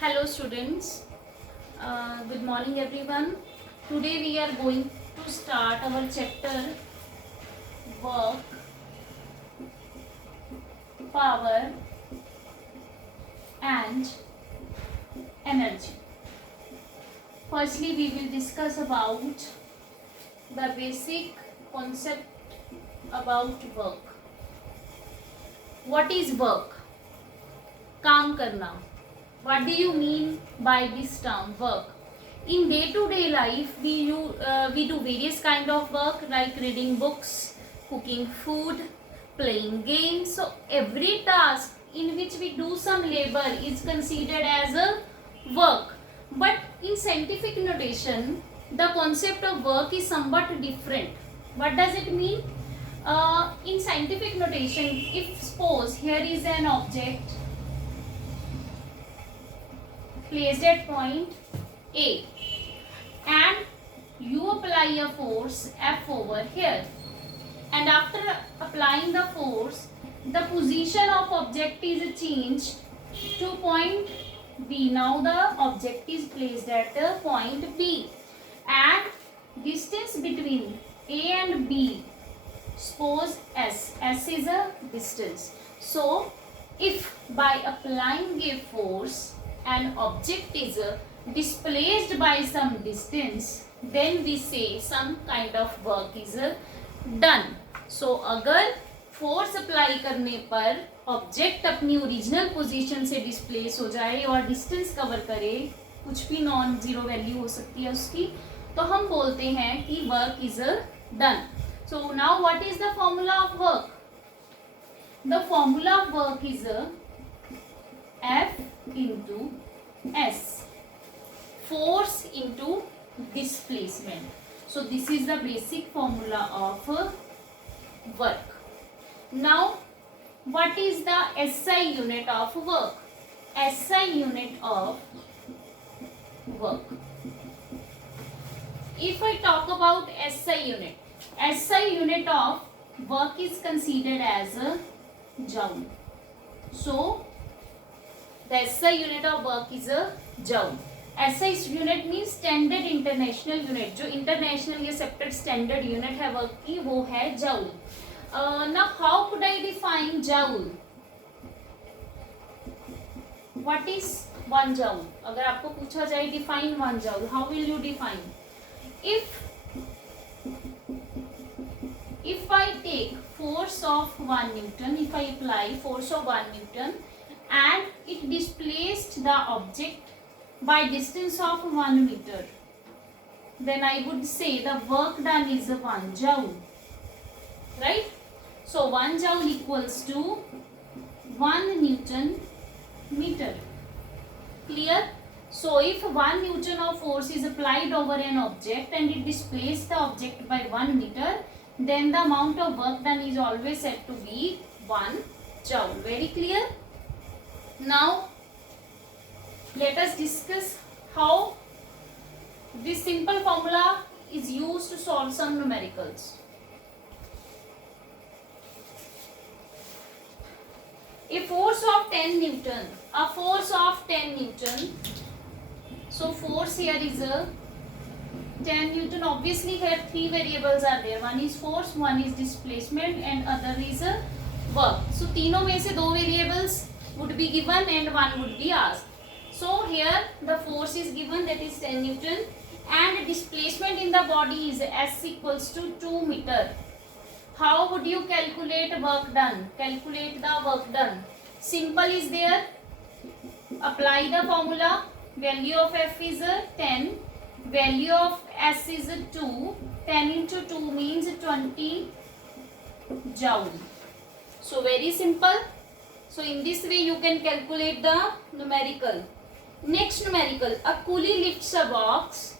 Hello students, good morning everyone. Today we are going to start our chapter work, power and energy. Firstly we will discuss about the basic concept about work. What is work? काम करना. What do you mean by this term work? In day-to-day life, we do various kind of work like reading books, cooking food, playing games. So every task in which we do some labor is considered as a work. But in scientific notation, the concept of work is somewhat different. What does it mean? In scientific notation, if suppose here is an object placed at point A and you apply a force F over here, and after applying the force the position of object is changed to point B. Now the object is placed at point B and distance between A and B, suppose S is a distance. So if by applying a force an object is displaced by some distance, then we say some kind of work is done. So अगर force apply करने पर object अपनी original position से displace हो जाए और distance cover करे, कुछ भी नॉन जीरो वैल्यू हो सकती है उसकी, तो हम बोलते हैं कि work is done. So now what is the formula of work? The formula of work is F into S, force into displacement. So this is the basic formula of work. Now what is the SI unit of work? SI unit of work, if I talk about SI unit of work is considered as a joule. So the SI unit of work is a joule. SI unit means standard international unit. जो international या accepted standard unit है work की, वो है joule. Now how could I define joule? What is 1 joule? अगर आपको पूछा जाए define 1 joule, how will you define? If I take force of 1 Newton, if I apply force of 1 Newton and it displaced the object by distance of 1 meter, then I would say the work done is 1 joule, right? So 1 joule equals to 1 Newton meter. Clear? So if 1 Newton of force is applied over an object and it displaced the object by 1 meter, then the amount of work done is always said to be 1 joule. Very clear? Now let us discuss how this simple formula is used to solve some numericals. A force of 10 Newton, so force here is a 10 Newton. Obviously here 3 variables are there, one is force, one is displacement and other is a work. So तीनों में से 2 variables would be given and 1 would be asked. So here the force is given, that is 10 Newton, and displacement in the body is S equals to 2 meter. How would you calculate work done? Calculate the work done. Simple is there. Apply the formula. Value of F is 10. Value of S is 2. 10 into 2 means 20 joule. So very simple. So in this way you can calculate the numerical. Next numerical, a coolie lifts a box.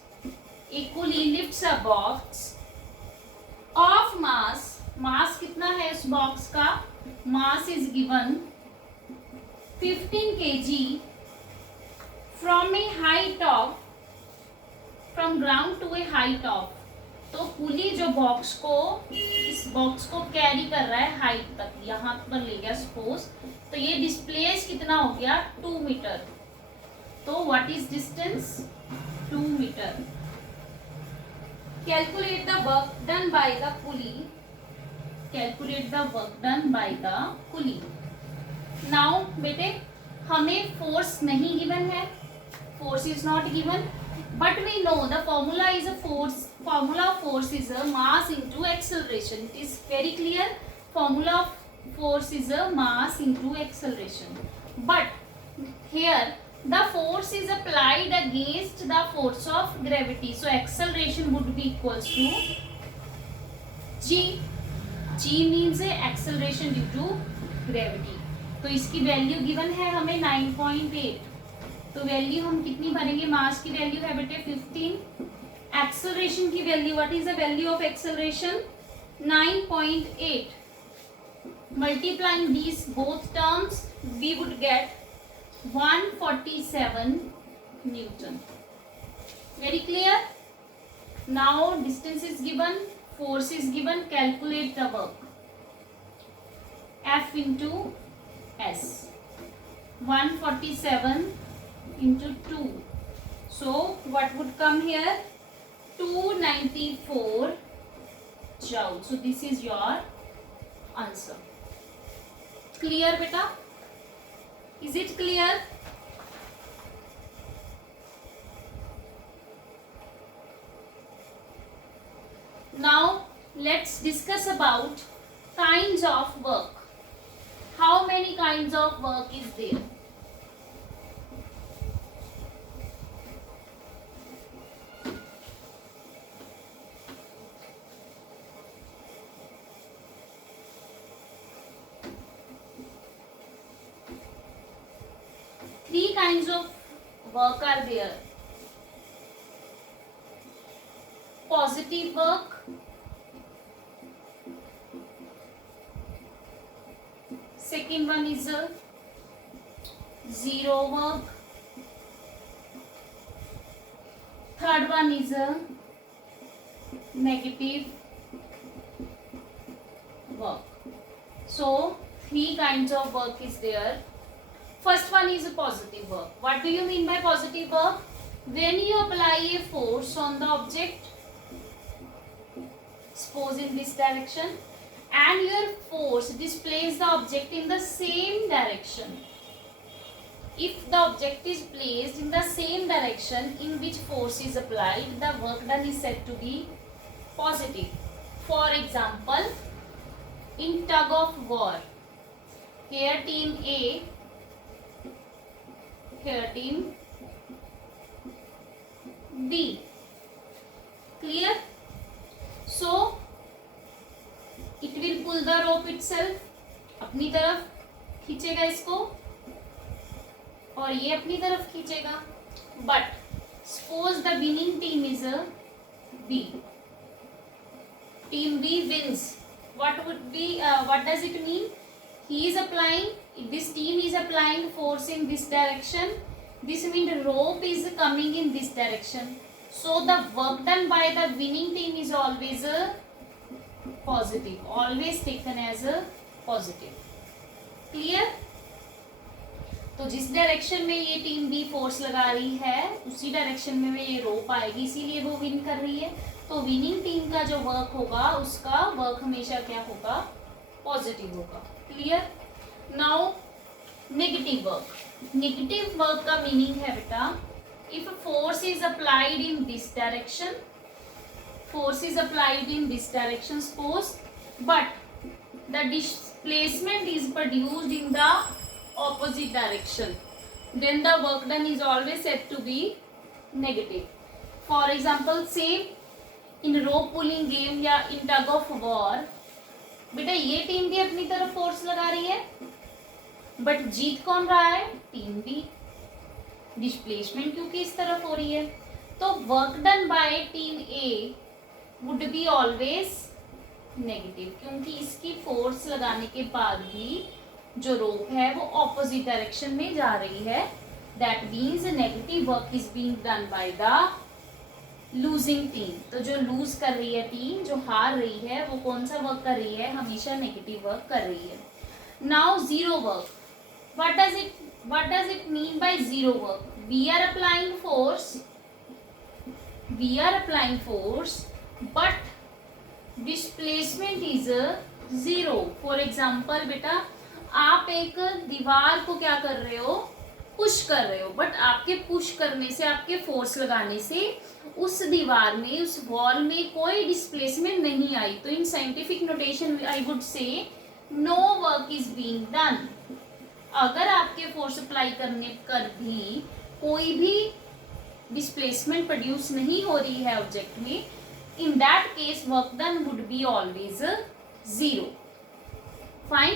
Of mass कितना है उस box का? Mass is given 15 kg from a height of, from ground to a height of. तो coolie जो box को, इस box को carry कर रहा है हाइट तक, यहाँ पर ले गया सपोज, तो ये डिस्प्लेस कितना हो गया 2 मीटर. तो what is distance 2 metre. Calculate the work done by the pulley. Calculate the work done by the pulley. Now बेटे हमें फोर्स नहीं गिवन है, force is not given, but we know the formula is a force. Formula of force is a mass into acceleration. It is very clear. Formula of force is a mass into acceleration. But here the force is applied against the force of gravity. So acceleration would be equals to g. G means acceleration due to gravity. तो इसकी value given है हमें 9.8. तो value हम कितनी भरेंगे. मास की value है बेटे 15. एक्सेलरेशन की value, what is the value of acceleration 9.8. Multiplying these both terms we would get 147 newton. Very clear. Now distance is given, force is given, calculate the work. F into S. 147 into 2. So what would come here? 294 joule. So this is your answer. Clear beta? Is it clear? Now let's discuss about kinds of work. How many kinds of work is there? Three kinds of work are there. Positive work, second one is a zero work, third one is a negative work. So three kinds of work is there. First one is a positive work. What do you mean by positive work? When you apply a force on the object, suppose in this direction, and your force displaces the object in the same direction. If the object is placed in the same direction in which force is applied, the work done is said to be positive. For example, in tug of war, here team A, here team B. Clear? So it will pull the rope itself. अपनी तरफ खींचेगा इसको और ये अपनी तरफ खींचेगा. But suppose the winning team is a B. Team B wins. What would be? What does it mean? He is applying. This team is applying force in this direction. This means the rope is coming in this direction. So the work done by the winning team is always a positive. Always taken as a positive. Clear? तो जिस direction में ये team B force लगा रही है उसी direction में ये रोप आएगी, इसीलिए वो विन कर रही है. तो विनिंग टीम का जो वर्क होगा उसका वर्क हमेशा क्या होगा? पॉजिटिव होगा. Clear? Now negative work. Negative work का मीनिंग है बेटा, if force is applied in this direction, force is applied in this direction suppose, but the displacement is produced in the opposite direction, then the work done is always said to be negative. For example, say in rope pulling game या in tug of war, बेटा ये team भी अपनी तरफ force लगा रही है but जीत कौन रहा है? Team B. डिस्प्लेसमेंट क्योंकि इस तरफ हो रही है. तो work done bye team A would be always negative, क्योंकि इसकी फोर्स लगाने के बाद भी जो रोप है वो ऑपोजिट डायरेक्शन में जा रही है. That means negative work is being done by the losing team. तो जो लूज कर रही है टीम, जो हार रही है, वो कौन सा वर्क कर रही है? हमेशा नेगेटिव वर्क कर रही है. Now zero work. What does it mean by zero work? we are applying force but displacement is 0. For example बेटा आप एक दीवार को क्या कर रहे हो, पुश कर रहे हो, बट आपके पुश करने से, आपके फोर्स लगाने से उस दीवार में, उस वॉल में कोई डिस्प्लेसमेंट नहीं आई. तो in scientific notation I would say no work is being done. अगर आपके फोर्स अप्लाई करने पर भी कोई भी डिस्प्लेसमेंट प्रोड्यूस नहीं हो रही है ऑब्जेक्ट में, in that case work done would be always 0. Fine.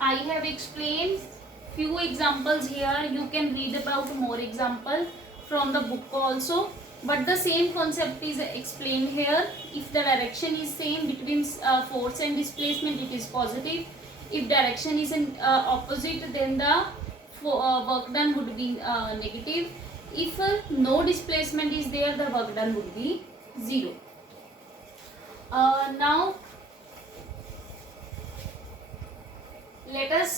I have explained few examples here. You can read about more example from the book also, but the same concept is explained here. If the direction is same between force and displacement, it is positive. If direction is in opposite, then the work done would be negative. If no displacement is there, the work done would be 0. Now let us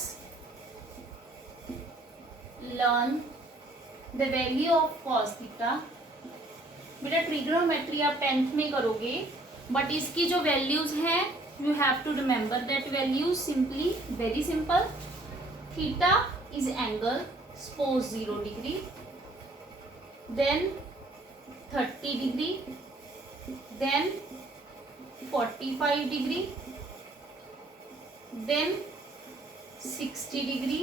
learn the value of cos theta. बेटा trigonometry आप 10th में करोगे, but इसकी जो values हैं you have to remember that values simply, very simple. Theta is angle, suppose 0 degree, then 30 degree, then 45 degree, then 60 degree,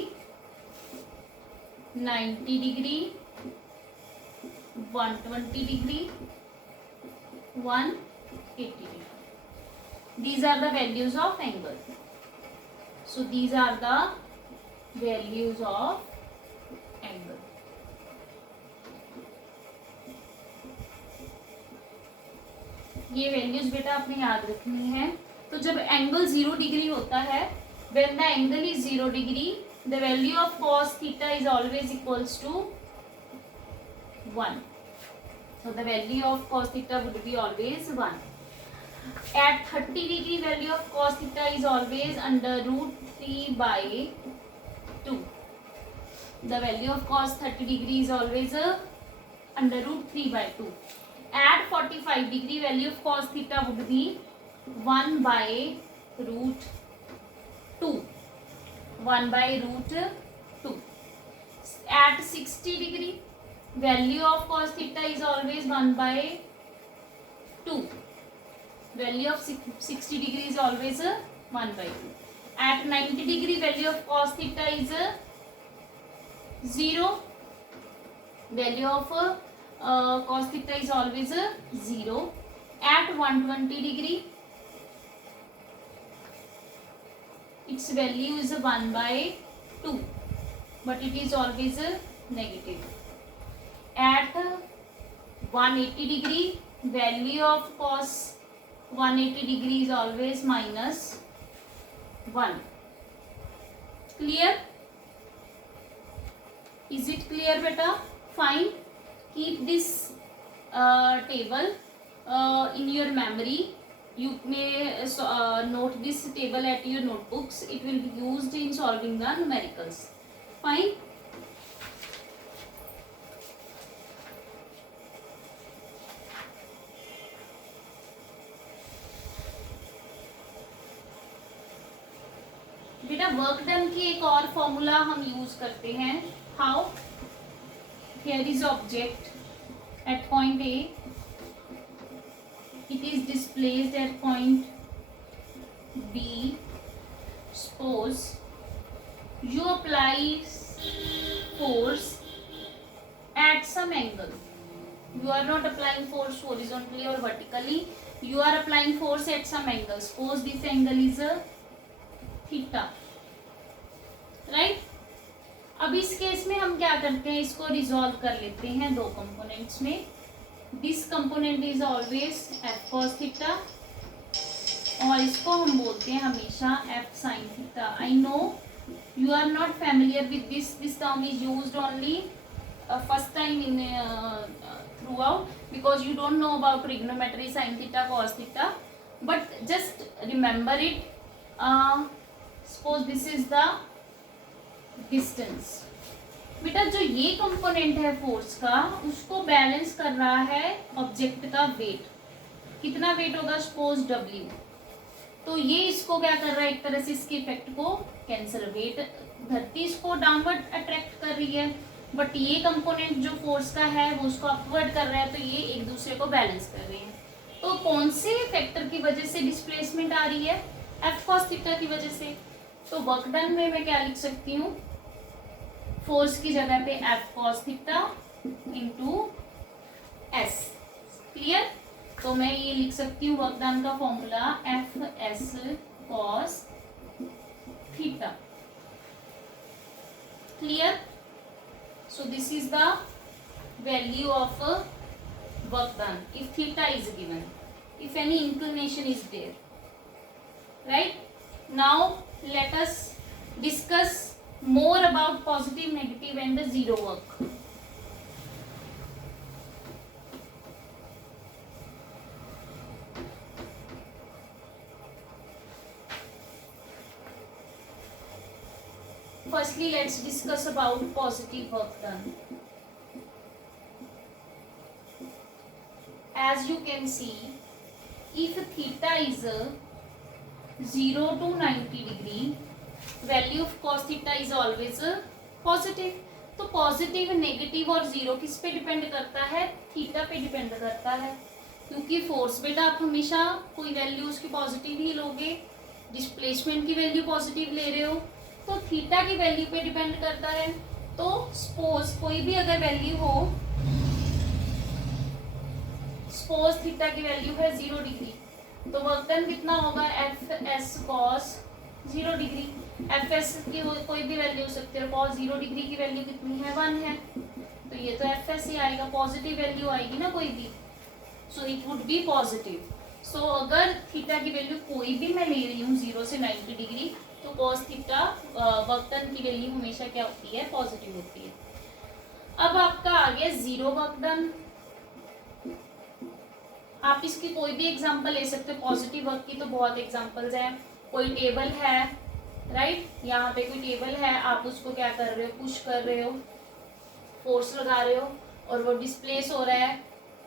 90 degree, 120 degree, 180 degree. These are the values of angle. So these are the values of angle. ये values बेटा आपने याद रखनी है. तो जब angle 0 degree होता है, when the angle is 0 degree, the value of cos theta is always equals to 1. So the value of cos theta would be always 1. At 30 degree, value of cos theta is always under root 3 by 2. The value of cos 30 degree is always under root 3 by 2. At 45 degree, value of cos theta would be 1 by root 2. 1 by root 2. At 60 degree, value of cos theta is always 1 by 2. Value of 60 degree is always 1 by 2. At 90 degree, value of cos theta is 0. Value of cos theta is always 0. At 120 degree, its value is 1 by 2, but it is always negative. At 180 degree, value of cos 180 degree is always minus 1. Clear? Is it clear beta? Fine. Keep this table in your memory. You may note this table at your notebooks. It will be used in solving the numericals. Fine. बेटा work done की एक और formula हम use करते हैं. How? Here is object at point A, it is displaced at point B. Suppose you apply force at some angle. You are not applying force horizontally or vertically. You are applying force at some angle. Suppose this angle is a theta, right? अब इस case में हम क्या करते हैं, इसको resolve कर लेते हैं दो कंपोनेंट्स में. This component is always F cos theta और इसको हम बोलते हैं हमेशा F sin theta. I know you are not familiar with this term is used only first time in throughout, because you don't know about trigonometry, sin theta, cos theta, but just remember it. Suppose this is the distance. बेटा जो ये component है force का, उसको balance कर रहा है object का वेट. कितना वेट होगा? Suppose W. तो ये इसको क्या कर रहा है? एक तरह से इसके इफेक्ट को कैंसिल. वेट धरती इसको डाउनवर्ड अट्रैक्ट कर रही है, बट ये कंपोनेंट जो फोर्स का है वो उसको अपवर्ड कर रहा है, तो ये एक दूसरे को बैलेंस कर रहे हैं. तो कौन से फैक्टर की वजह से डिस्प्लेसमेंट आ रही है? F cos थीटा की वजह से. तो वर्क डन में मैं क्या लिख सकती हूँ? फोर्स की जगह पे F cos theta into S. Clear? तो मैं ये लिख सकती हूँ वर्क डन का formula F S cos theta. Clear? So this is the value of work done if theta is given, if any inclination is there. Right? Now let us discuss more about positive, negative and the zero work. Firstly, let's discuss about positive work done. As you can see, if theta is 0 to 90 degree, value of cos theta is always positive. तो positive, negative और zero किस पे depend करता है? Theta पे depend करता है, क्योंकि फोर्स बेटा आप हमेशा कोई वैल्यू उसकी पॉजिटिव ही लोगे, डिस्प्लेसमेंट की वैल्यू पॉजिटिव ले रहे हो, तो थीटा की वैल्यू पे डिपेंड करता है. तो सपोज कोई भी अगर वैल्यू हो, सपोज थीटा की वैल्यू है 0 डिग्री, तो वर्क डन कितना होगा? F S cos 0 degree. F S की कोई भी वैल्यू हो सकती है, कॉस 0 डिग्री की वैल्यू कितनी है? 1 है, तो ये तो एफ एस ही आएगा, पॉजिटिव वैल्यू आएगी ना कोई भी, so it would be positive. So अगर थीटा की वैल्यू कोई भी मैं ले रही हूँ 0 से 90 डिग्री, तो कॉस थीटा वर्क डन की वैल्यू हमेशा क्या होती है? पॉजिटिव होती है. अब आपका आ गया जीरो वर्क डन. आप इसकी कोई भी एग्जांपल ले सकते हो. पॉजिटिव वर्क की तो बहुत एग्जांपल्स हैं. कोई टेबल है, राइट, यहाँ पे कोई टेबल है, आप उसको क्या कर रहे हो? पुश कर रहे हो, फोर्स लगा रहे हो और वो डिस्प्लेस हो रहा है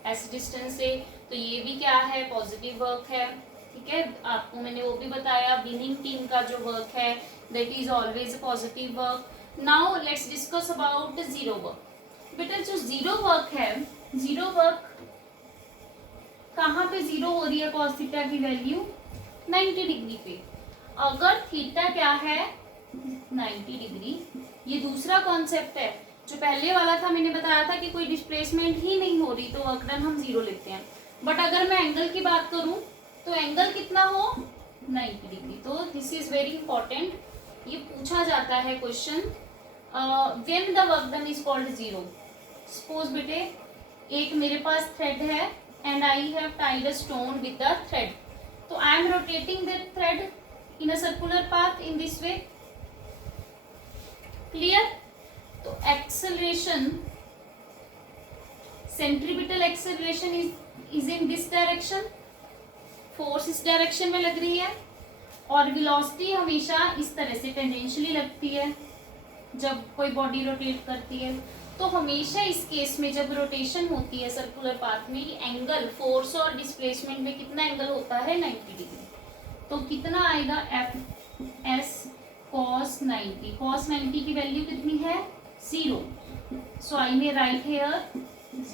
ऐसे डिस्टेंस से, तो ये भी क्या है? पॉजिटिव वर्क है. ठीक है, आपको मैंने वो भी बताया, विनिंग टीम का जो वर्क है that is always positive work. Now let's discuss about zero work. बेटा जो जीरो वर्क है, जीरो वर्क कहाँ पे जीरो हो रही है? कॉस थीटा की वैल्यू 90 डिग्री पे. अगर थीटा क्या है? 90 डिग्री. ये दूसरा कॉन्सेप्ट है. जो पहले वाला था मैंने बताया था कि कोई डिस्प्लेसमेंट ही नहीं हो रही तो वर्क डन हम जीरो लेते हैं. बट अगर मैं एंगल की बात करूं तो एंगल कितना हो? 90 डिग्री. तो दिस इज वेरी इंपॉर्टेंट. ये पूछा जाता है question, when the work done is called zero. Suppose बेटे एक मेरे पास थ्रेड है and I have tied a stone with the thread. So I am rotating the thread in a circular path in this way. Clear? तो acceleration, centripetal acceleration is in this direction. Force इस direction में लग रही है और velocity हमेशा इस तरह से टेंजेंशियली लगती है जब कोई बॉडी रोटेट करती है. तो हमेशा इस केस में जब रोटेशन होती है सर्कुलर पाथ में, ये एंगल फोर्स और डिस्प्लेसमेंट में कितना एंगल होता है? 90 डिग्री. तो कितना आएगा? F S cos 90. कॉस 90 की वैल्यू कितनी है? 0. सो आई मे राइट हेयर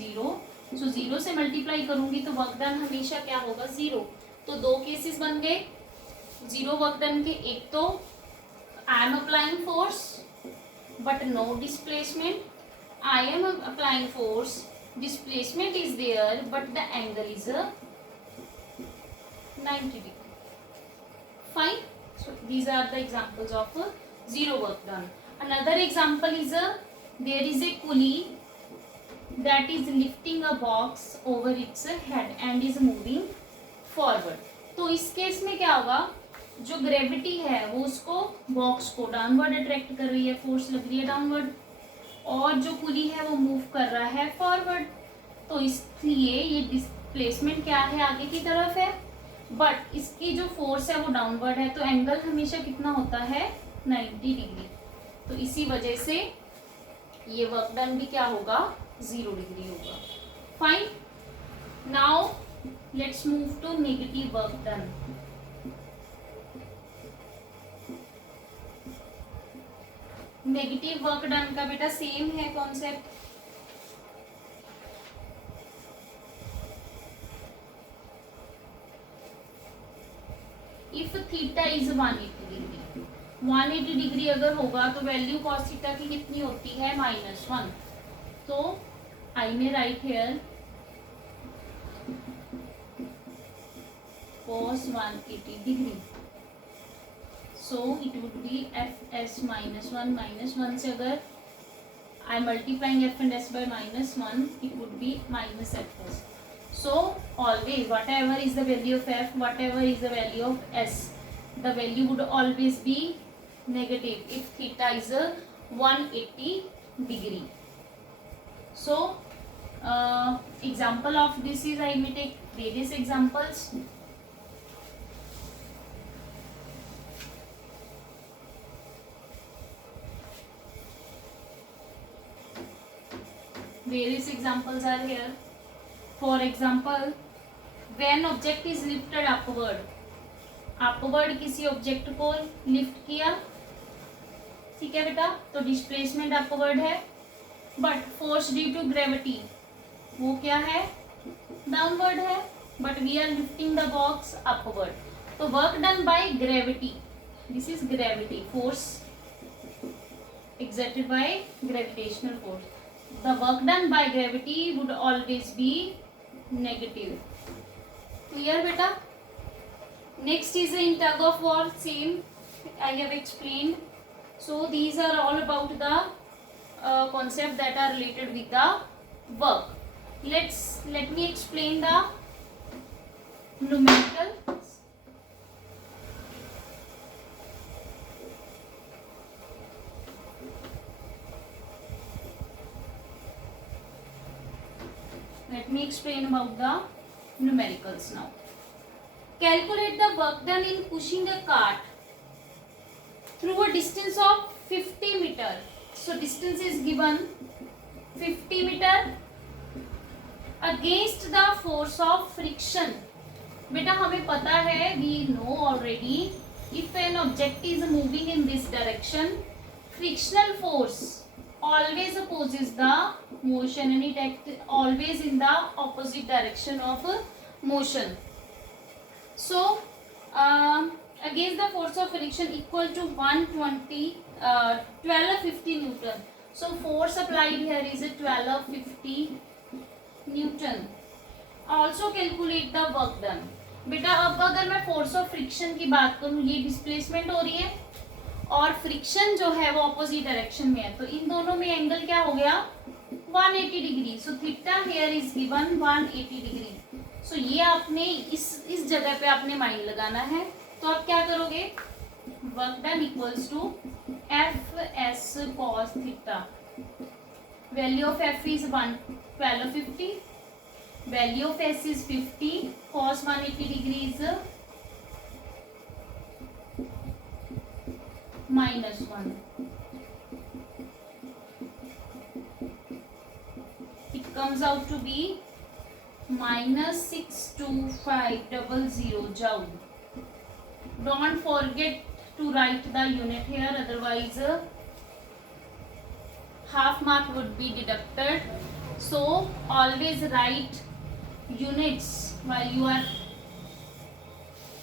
0. सो 0 से मल्टीप्लाई करूंगी तो वर्क डन हमेशा क्या होगा? 0. तो दो केसेस बन गए जीरो वर्क डन के. एक तो I am applying force but no displacement. I am applying force, displacement is there but the angle is 90 degree. Fine. So these are the examples of zero work done. Another example is there is a pulley that is lifting a box over its head and is moving forward. तो इस case में क्या होगा? जो gravity है वो उसको box को डाउनवर्ड अट्रैक्ट कर रही है, फोर्स लग रही है डाउनवर्ड, और जो पुली है वो मूव कर रहा है फॉरवर्ड, तो इसलिए ये डिस्प्लेसमेंट क्या है, आगे की तरफ है, बट इसकी जो फोर्स है वो डाउनवर्ड है, तो एंगल हमेशा कितना होता है 90 डिग्री। तो इसी वजह से ये वर्क डन भी क्या होगा 0 डिग्री होगा। Fine, now let's move to negative work done. Negative work done का बेटा सेम है concept. If theta is 180 degree, 180 degree अगर होगा तो वैल्यू कॉस थीटा की कितनी होती है -1। तो I may write here cos 180 degree, so it would be fs -1 से अगर I multiplying f and s by -1 it would be -fs. So always whatever is the value of f, whatever is the value of s, the value would always be negative if theta is a 180 degree. So example of this is, I may take various examples. Various examples are here. For example, when object is lifted upward, upward किसी object को lift किया, ठीक है बेटा, तो displacement upward है, but force due to gravity वो क्या है डाउनवर्ड है, but we are lifting the box upward, तो work done by gravity, this is gravity, force exerted by gravitational force. The work done by gravity would always be negative. Clear beta? Next is in tug of war, same I have explained. So these are all about the concept that are related with the work. Let me explain the numerical. Let me explain about the numericals now. Calculate the work done in pushing a cart through a distance of 50 meter. So distance is given 50 meter against the force of friction. बेटा हमें पता है, we know already, if an object is moving in this direction, frictional force always opposes the motion and it acts always in the opposite direction of motion. So against the force of friction equal to 1250 Newton. So force applied here is 1250 Newton. Also calculate the work done. बेटा अब अगर मैं force of friction की बात करूँ, ये displacement हो रही है और फ्रिक्शन जो है वो ऑपोजिट डायरेक्शन में है, तो इन दोनों में एंगल क्या हो गया 180 degree. So theta here is given 180 degree. So ये आपने इस जगह पे आपने माइंड लगाना है. तो आप क्या करोगे, work done equals to F S cos theta. Value of F is 1250, value of S is 50, cos 180 degree is -1. It comes out to be -62500 joule. Don't forget to write the unit here, otherwise half mark would be deducted. So always write units while you are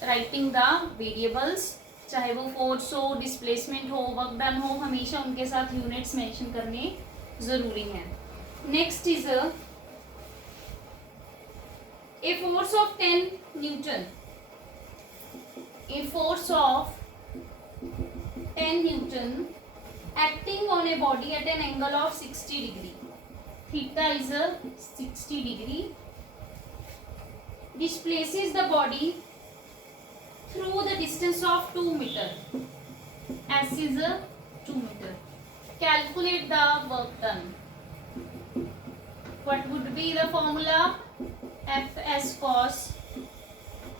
writing the variables. चाहे वो force हो, displacement हो, work done हो, हमेशा उनके साथ units mention करने जरूरी हैं. Next is a force of 10 Newton. A force of 10 Newton acting on a body at an angle of 60 degree. Theta is 60 degree. Displaces the body through the distance of 2 meter. S is 2 meter. Calculate the work done. what would be the formula? F S cos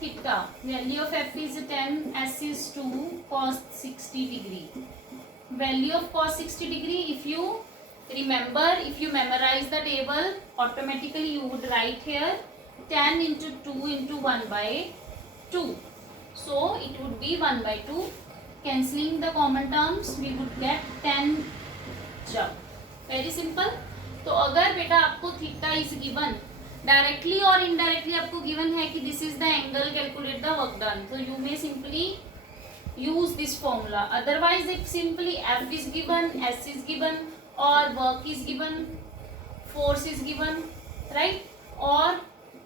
theta. Value of F is 10, S is 2, cos 60 degree. Value of cos 60 degree, if you remember, if you memorize the table, automatically you would write here 10 into 2 into 1 by 2. So it would be 1 by 2. Cancelling the common terms, we would get 10 जब. Very simple. तो अगर बेटा आपको theta is given, directly और indirectly आपको given है कि this is the angle, calculate the work done, तो you may simply use this formula. Otherwise if simply F is given, S is given or work is given, force is given, right, और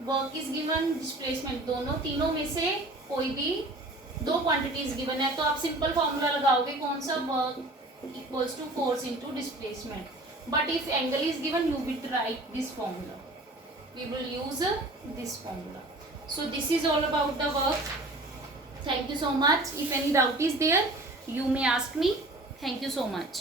work is given, displacement, दोनों तीनों में से कोई भी दो quantities given है तो आप सिंपल फॉर्मूला लगाओगे कौन सा, work equals to force into displacement. But if angle is given you will write this formula, we will use this formula. So this is all about the work. Thank you so much. If any doubt is there, you may ask me. Thank you so much.